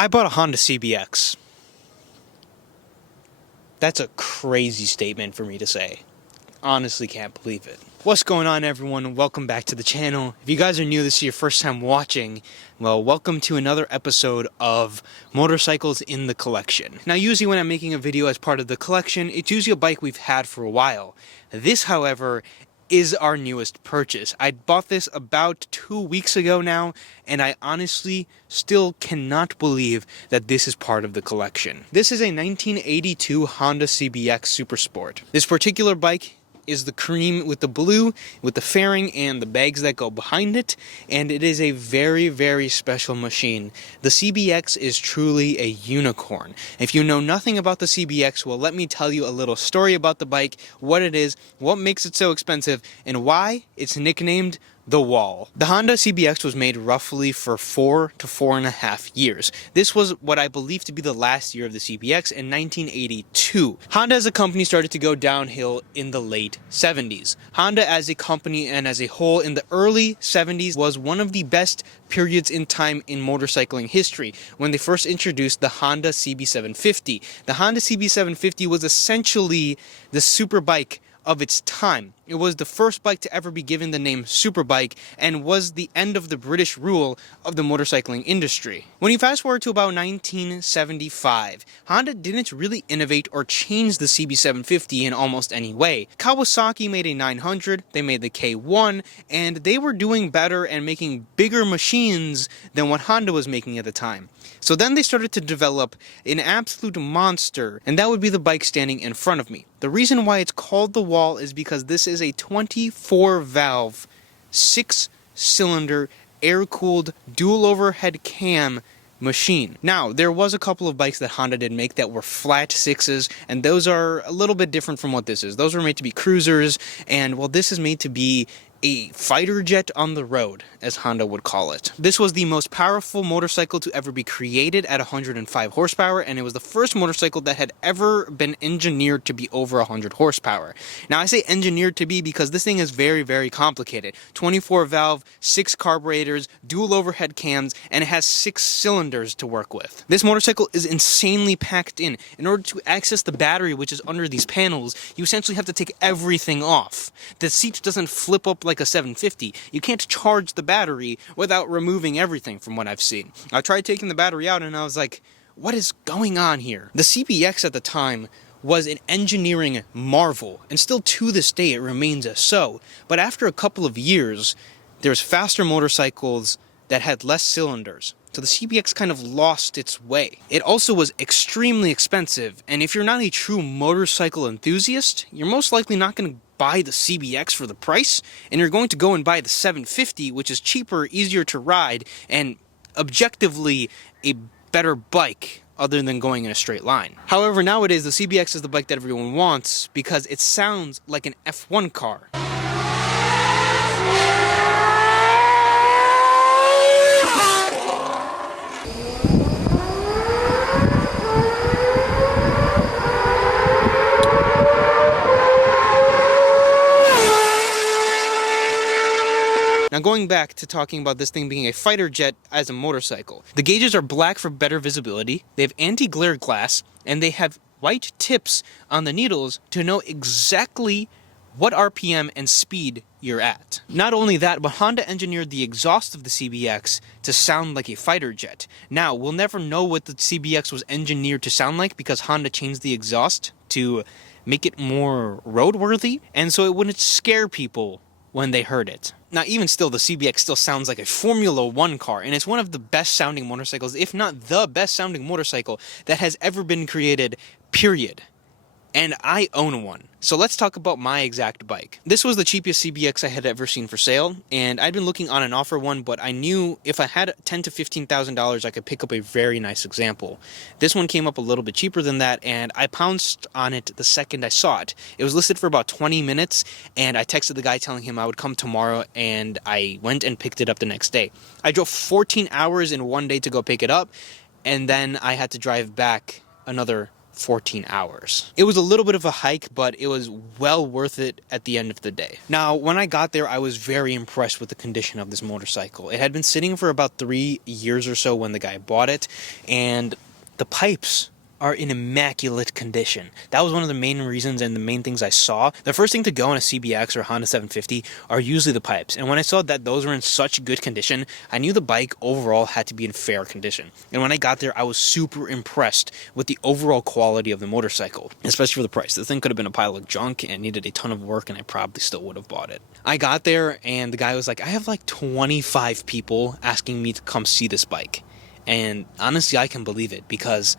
I bought a Honda CBX. That's a crazy statement for me to say. Honestly can't believe it. What's going on, everyone? Welcome back to the channel. If you guys are new, this is your first time watching, well, welcome to another episode of Motorcycles in the Collection. Now, usually when I'm making a video as part of the collection, it's usually a bike we've had for a while. This, however, is our newest purchase. I bought this about 2 weeks ago now, and I honestly still cannot believe that this is part of the collection. This is a 1982 Honda CBX Super Sport. This particular bike is the cream with the blue, with the fairing and the bags that go behind it, and it is a very, very special machine. The CBX is truly a unicorn. If you know nothing about the CBX, well, let me tell you a little story about the bike, what it is, what makes it so expensive, and why it's nicknamed the Wall. The Honda CBX was made roughly for 4 to 4.5 years. This was what I believe to be the last year of the CBX in 1982. Honda as a company started to go downhill in the late 70s. Honda as a company and as a whole in the early 70s was one of the best periods in time in motorcycling history when they first introduced the Honda CB750. The Honda CB750 was essentially the super bike of its time. It was the first bike to ever be given the name Superbike and was the end of the British rule of the motorcycling industry. When you fast forward to about 1975, Honda didn't really innovate or change the CB750 in almost any way. Kawasaki made a 900, they made the K1, and they were doing better and making bigger machines than what Honda was making at the time. So then they started to develop an absolute monster, and that would be the bike standing in front of me. The reason why it's called the Wall is because this is a 24-valve, 6-cylinder, air-cooled, dual overhead cam machine. Now, there was a couple of bikes that Honda did make that were flat sixes, and those are a little bit different from what this is. Those were made to be cruisers, and well, this is made to be a fighter jet on the road, as Honda would call it. This was the most powerful motorcycle to ever be created at 105 horsepower, and it was the first motorcycle that had ever been engineered to be over 100 horsepower. Now, I say engineered to be because this thing is very, very complicated. 24-valve, 6 carburetors, dual overhead cams, and it has 6 cylinders to work with. This motorcycle is insanely packed in. In order to access the battery, which is under these panels, you essentially have to take everything off. The seat doesn't flip up like a 750. You can't charge the battery without removing everything from what I've seen. I tried taking the battery out and I was like, what is going on here? The CBX at the time was an engineering marvel, and still to this day it remains so. But after a couple of years, there's faster motorcycles that had less cylinders. So the CBX kind of lost its way. It also was extremely expensive, and if you're not a true motorcycle enthusiast, you're most likely not going to buy the CBX for the price, and you're going to go and buy the 750, which is cheaper, easier to ride, and objectively a better bike other than going in a straight line. However, nowadays the CBX is the bike that everyone wants because it sounds like an F1 car. Now, going back to talking about this thing being a fighter jet as a motorcycle, the gauges are black for better visibility, they have anti-glare glass, and they have white tips on the needles to know exactly what RPM and speed you're at. Not only that, but Honda engineered the exhaust of the CBX to sound like a fighter jet. Now, we'll never know what the CBX was engineered to sound like because Honda changed the exhaust to make it more roadworthy, and so it wouldn't scare people when they heard it. Now, even still, the CBX still sounds like a Formula 1 car, and it's one of the best sounding motorcycles, if not the best sounding motorcycle that has ever been created, period. And I own one. So let's talk about my exact bike. This was the cheapest CBX I had ever seen for sale, and I'd been looking on and off for one, but I knew if I had $10,000 to $15,000, I could pick up a very nice example. This one came up a little bit cheaper than that, and I pounced on it the second I saw it. It was listed for about 20 minutes, and I texted the guy telling him I would come tomorrow, and I went and picked it up the next day. I drove 14 hours in one day to go pick it up, and then I had to drive back another 14 hours. It was a little bit of a hike, but it was well worth it at the end of the day. Now, when I got there, I was very impressed with the condition of this motorcycle. It had been sitting for about 3 years or so when the guy bought it, and the pipes are in immaculate condition. That was one of the main reasons and the main things I saw. The first thing to go on a CBX or Honda 750 are usually the pipes. And when I saw that those were in such good condition, I knew the bike overall had to be in fair condition. And when I got there, I was super impressed with the overall quality of the motorcycle, especially for the price. The thing could have been a pile of junk and needed a ton of work, and I probably still would have bought it. I got there and the guy was like, I have like 25 people asking me to come see this bike. And honestly, I can believe it, because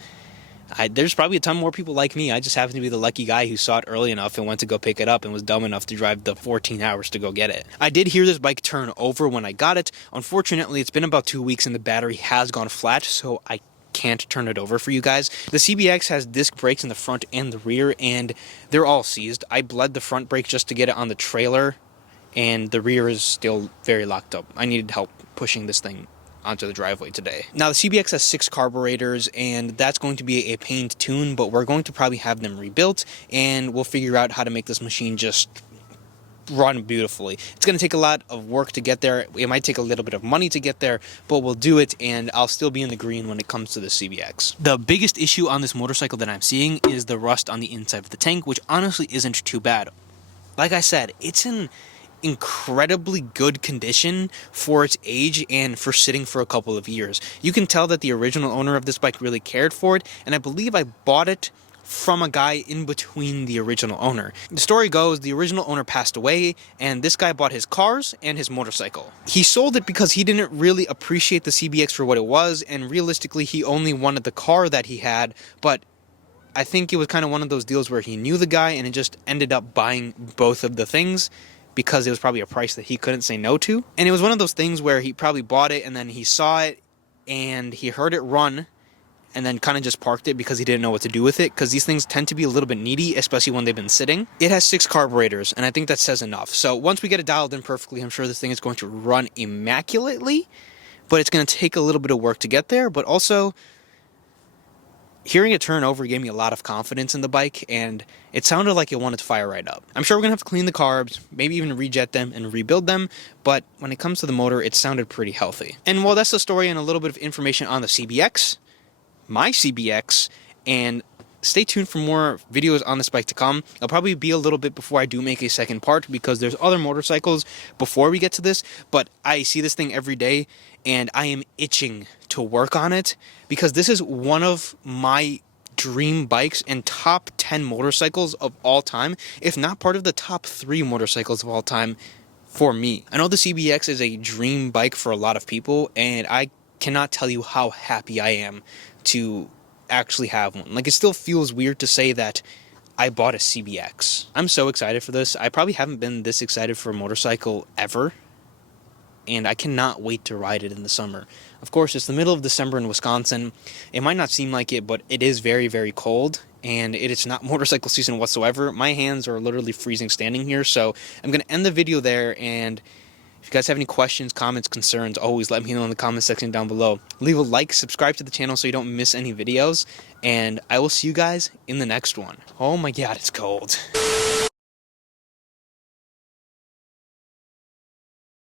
there's probably a ton more people like me. I just happen to be the lucky guy who saw it early enough and went to go pick it up and was dumb enough to drive the 14 hours to go get it. I did hear this bike turn over when I got it. Unfortunately, it's been about 2 weeks and the battery has gone flat, so I can't turn it over for you guys. The CBX has disc brakes in the front and the rear, and they're all seized. I bled the front brake just to get it on the trailer, and the rear is still very locked up. I needed help pushing this thing onto the driveway today. Now, the CBX has 6 carburetors, and that's going to be a pain to tune, but we're going to probably have them rebuilt, and we'll figure out how to make this machine just run beautifully. It's going to take a lot of work to get there. It might take a little bit of money to get there, but we'll do it, and I'll still be in the green when it comes to the CBX. The biggest issue on this motorcycle that I'm seeing is the rust on the inside of the tank, which honestly isn't too bad. Like I said, it's in incredibly good condition for its age and for sitting for a couple of years. You can tell that the original owner of this bike really cared for it, and I believe I bought it from a guy in between the original owner. The story goes, the original owner passed away, and this guy bought his cars and his motorcycle. He sold it because he didn't really appreciate the CBX for what it was, and realistically he only wanted the car that he had, but I think it was kind of one of those deals where he knew the guy and it just ended up buying both of the things, because it was probably a price that he couldn't say no to. And it was one of those things where he probably bought it and then he saw it and he heard it run and then kind of just parked it because he didn't know what to do with it, because these things tend to be a little bit needy, especially when they've been sitting. It has 6 carburetors, and I think that says enough. So once we get it dialed in perfectly, I'm sure this thing is going to run immaculately, but it's going to take a little bit of work to get there. But also, hearing it turn over gave me a lot of confidence in the bike, and it sounded like it wanted to fire right up. I'm sure we're going to have to clean the carbs, maybe even rejet them and rebuild them, but when it comes to the motor, it sounded pretty healthy. And while that's the story and a little bit of information on the CBX, my CBX, and stay tuned for more videos on this bike to come. It'll probably be a little bit before I do make a second part, because there's other motorcycles before we get to this, but I see this thing every day, and I am itching to work on it, because this is one of my dream bikes and top 10 motorcycles of all time, if not part of the top 3 motorcycles of all time for me. I know the CBX is a dream bike for a lot of people, and I cannot tell you how happy I am to actually have one. Like, it still feels weird to say that I bought a CBX. I'm so excited for this. I probably haven't been this excited for a motorcycle ever, and I cannot wait to ride it in the summer. Of course, it's the middle of December in Wisconsin. It might not seem like it, but it is very, very cold, and it is not motorcycle season whatsoever. My hands are literally freezing standing here, so I'm going to end the video there, and if you guys have any questions, comments, concerns, always let me know in the comment section down below. Leave a like, subscribe to the channel so you don't miss any videos, and I will see you guys in the next one. Oh my god, it's cold.